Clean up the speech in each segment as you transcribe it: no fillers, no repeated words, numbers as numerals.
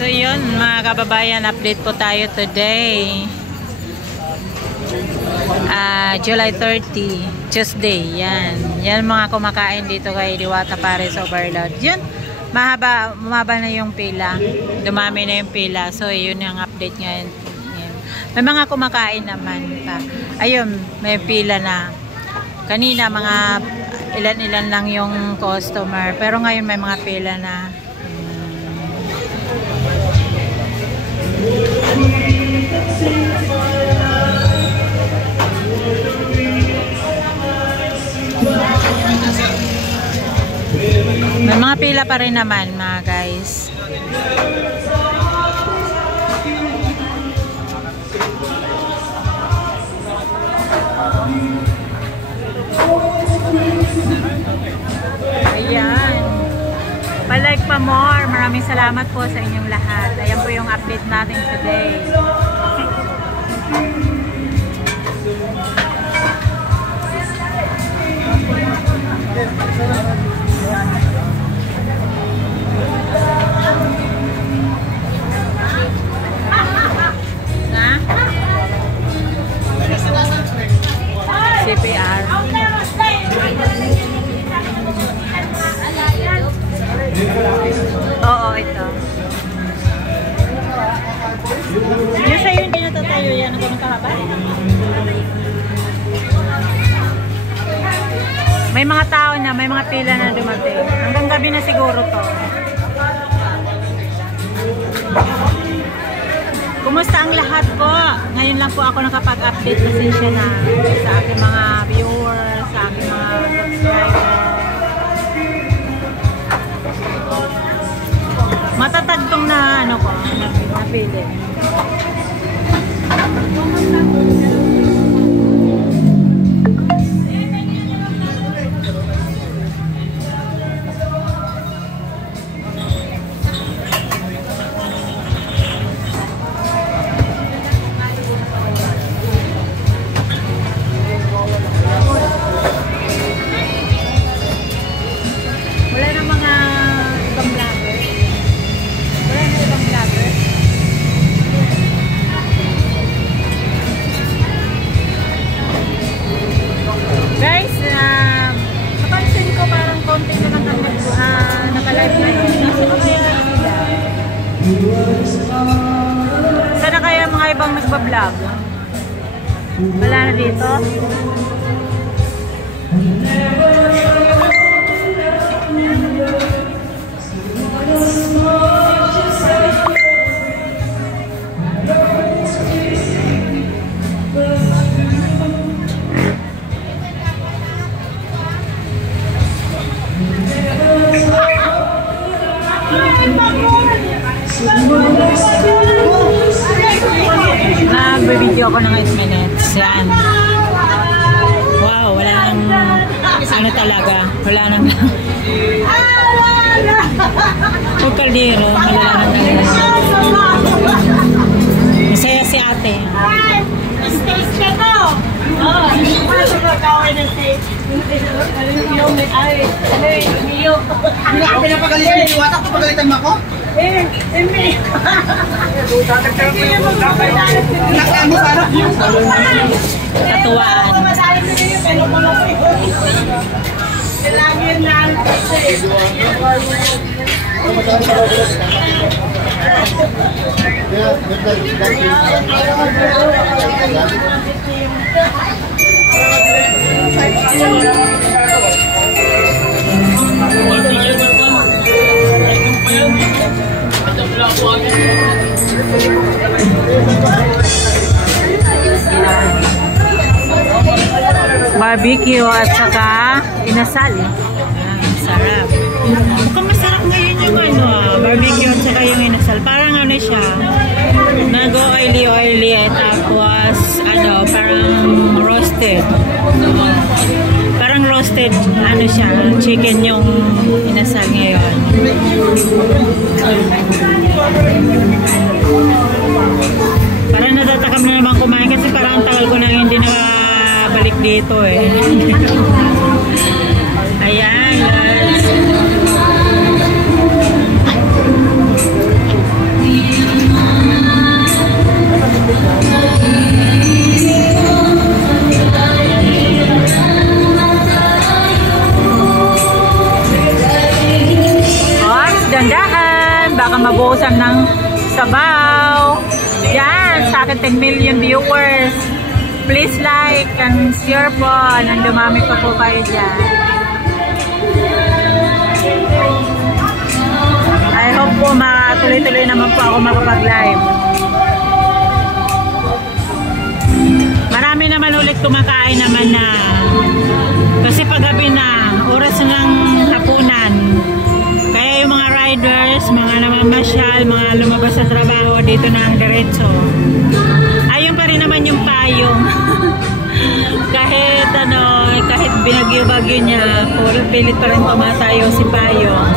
So yun mga kababayan, update po tayo today. July 30, Tuesday. Yan mga kumakain dito kay Diwata Paris Overload. Yun, mahaba na yung pila. Dumami na yung pila. So yun yung update ngayon. Yan. May mga kumakain naman pa. Ayun, may pila na. Kanina mga ilan-ilan lang yung customer. Pero ngayon may mga pila na. May mga pila pa rin naman mga guys. Ayan. Pa-like pa more. Maraming salamat po sa inyong lahat. Ayan po yung update natin today. CPR. Oo, ito. Yung sa'yo hindi natatayo yan. Ang ganun kahaba. May mga tao na, may mga pila na dumating. Hanggang gabi na siguro to. Kumusta ang lahat po? Ngayon lang po ako nakapag-update kasi siya na sa aking mga viewers, sa aking mga subscribers. Matatag tong na ano ko, napili. Sana kaya mga ibang nagbablog? Wala na dito? Nag-video ako ng 8 minutes. Yan. Wow, wala nang ano talaga. Wala nang yung kaldero. Wala nang masaya si ate. Stage ka to! Oo. Paano ba kawin ng stage? Pinapagalitan ni Diwata, papagalitan mo ako? Hindi mo Naklaan mo sana? Katuwaan. Lagi yun na barbecue at saka inasal. Sarap. Mukhang masarap ngayon yung barbecue at saka yung inasal. Parang ano siya, nag-oily tapos parang roasted. Parang roasted siya, chicken yung inasal ngayon. Parang natatakam na naman kumain kasi parang tagal ko na hindi balik dito eh. Ayan guys. naubusan ng sabaw. Yan, sa akin 10 million viewers. Please like and share po. Nang dumami pa po kayo dyan. I hope po matuloy-tuloy naman po ako makapag-live. Marami naman ulit kumakain naman na. Kasi paggabi na, oras ng hapunan. Kaya yung mga riders, mga namamasyal, mga lumabas sa trabaho, dito na ang diretso. Ayun pa rin naman yung payong. kahit binagyo-bagyo niya, puro pilit pa rin tumatayo si payong.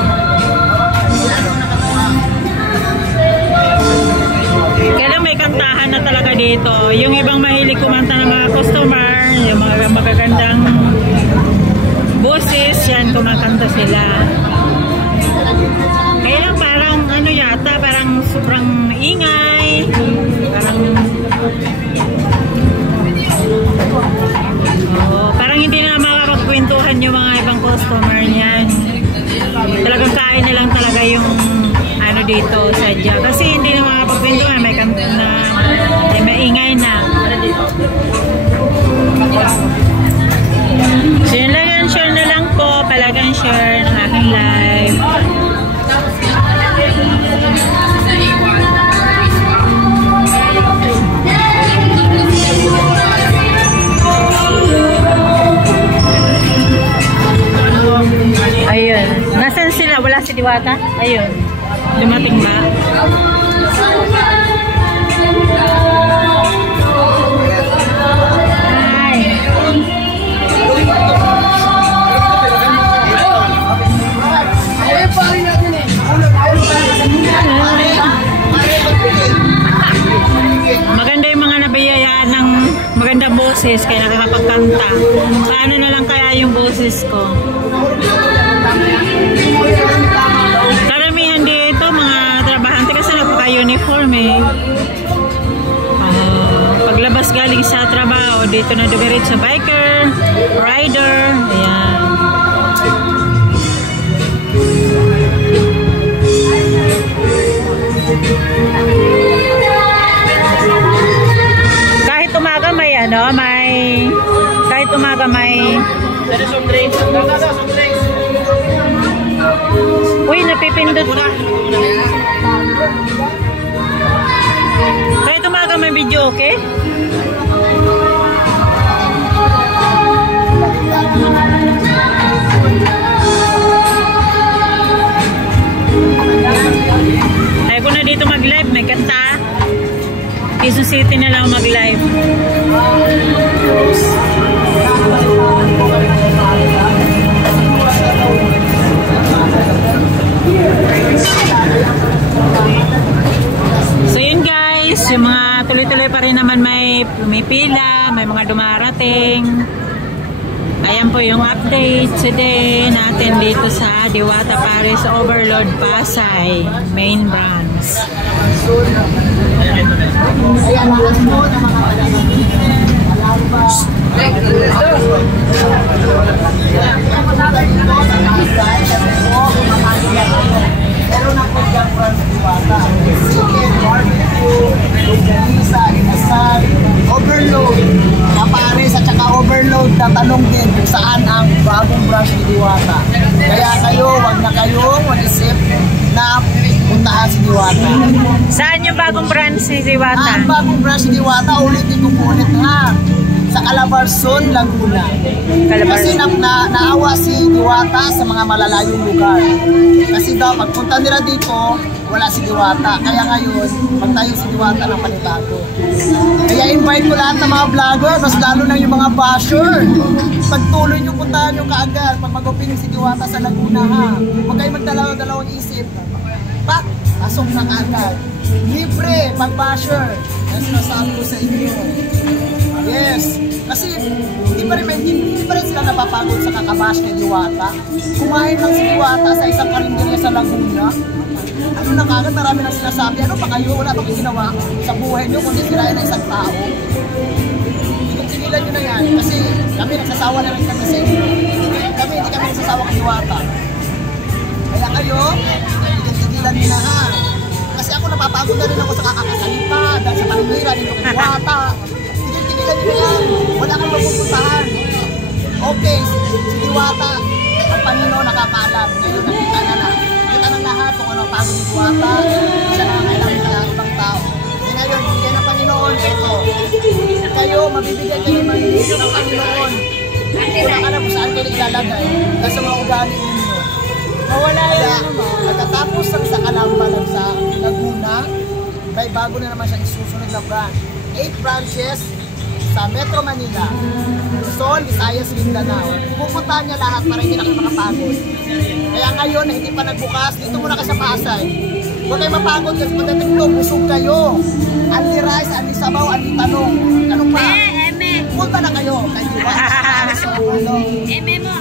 Kaya may kantahan na talaga dito. Yung ibang mahilig kumanta ng mga customer, yung mga magagandang boses, yan, kumakanta sila. Kaya lang parang ano yata, parang sobrang ingay. Parang hindi na makakapagkwentuhan yung mga ibang customer niyan. Talagang kain na lang talaga yung ano dito sadya. Kasi hindi na makakapagkwentuhan, may kanta na maingay na. So yun lang yan, share na lang po. Palagang share ng aking live. Ayun. Nasaan sila? Wala si Diwata? Ayun. Dumating ba? Hi. Maganda yung mga nabiyayaan ng magandang boses kaya nakakapagkanta. Paano na lang kaya yung boses ko? Karamihan dito mga trabahante kasi nagpaka-uniform eh. Paglabas galing sa trabaho, dito na dumirit sa biker, rider, ayan. Kahit umaga may ano, kahit umaga may uy, napipindot na. Kahit umaga may video, okay? Tayo ko na dito mag-live, may kanta. Quezon City na lang mag-live. So yun guys, yung mga tuloy-tuloy pa rin naman may pumipila, may mga dumarating. Ayan po yung update today natin dito sa Diwata Paris Overload Pasay main branch. Overload na Paris at saka overload na tanong din kung saan ang bagong branch ni Diwata. Kaya kayo, wag na kayong mag-isip na puntahan si Diwata. Saan yung bagong branch si Diwata? Ang bagong branch ni Diwata, ulitin ko po ulit ha. Sa Calabarzon, Laguna. Kasi naawa si Diwata sa mga malalayong lugar. Kasi daw, pagpunta nila dito, wala si Diwata. Kaya ngayon, magtayo si Diwata ng panibago. Kaya invite ko lahat ng mga vlogger, mas lalo na yung mga basher. Pagtuloy nyo, puntahan nyo kaagad. Pag mag-opening si Diwata sa Laguna ha. Huwag kayo magdalawang isip. Pak, asok na kaagad. Libre, pag-basher. Yan sinasabi ko sa inyo. Yes. Kasi hindi pa rin sila napapagod sa kakabash kay Diwata. Kumain lang si Diwata sa isang karinderya sa Laguna. Ano na kagad, marami nang sinasabi. Ano pa kayo? Wala pang ginawa sa buhay nyo kundi sirain na isang tao. Tigilan nyo na yan. Kasi kami nagsasawa na rin kami sa inyo. Hindi kami nagsasawa kay Diwata. Kaya kayo, tigilan nyo na ha. pupunta rin ako sa kakakasalipa, dahil sa paninira, nito kay Diwata. Tigil-tigilan nyo yan. Wala kang mapupuntahan. Okay, si Diwata, ang Panginoon nakakaalam. Ngayon, nakita na na. Nakita ng lahat kung ano pagod ni Diwata. Siya na kailangan sa ibang tao. Ngayon, bigyan ng Panginoon, ito. Kayo, mabibigyan kayo ng Panginoon. Kung alam mo saan kayo ilalagay, kasi mga ugali ninyo. Mawala Kaya, pagkatapos ng sa Calamba lang sa Laguna, may bago na naman siyang isusunod na branch. 8 branches sa Metro Manila, Luzon, Visayas, Mindanao. Pupuntahan niya lahat para hindi na kayo makapagod. Kaya ngayon na hindi pa nagbukas, dito muna kayo sa Pasay. Huwag kayo mapagod kasi pagdating doon, busog kayo. Anli rice, anli sabaw, anli tanong. Ano pa? Punta na kayo. Kayo ba? Eme mo.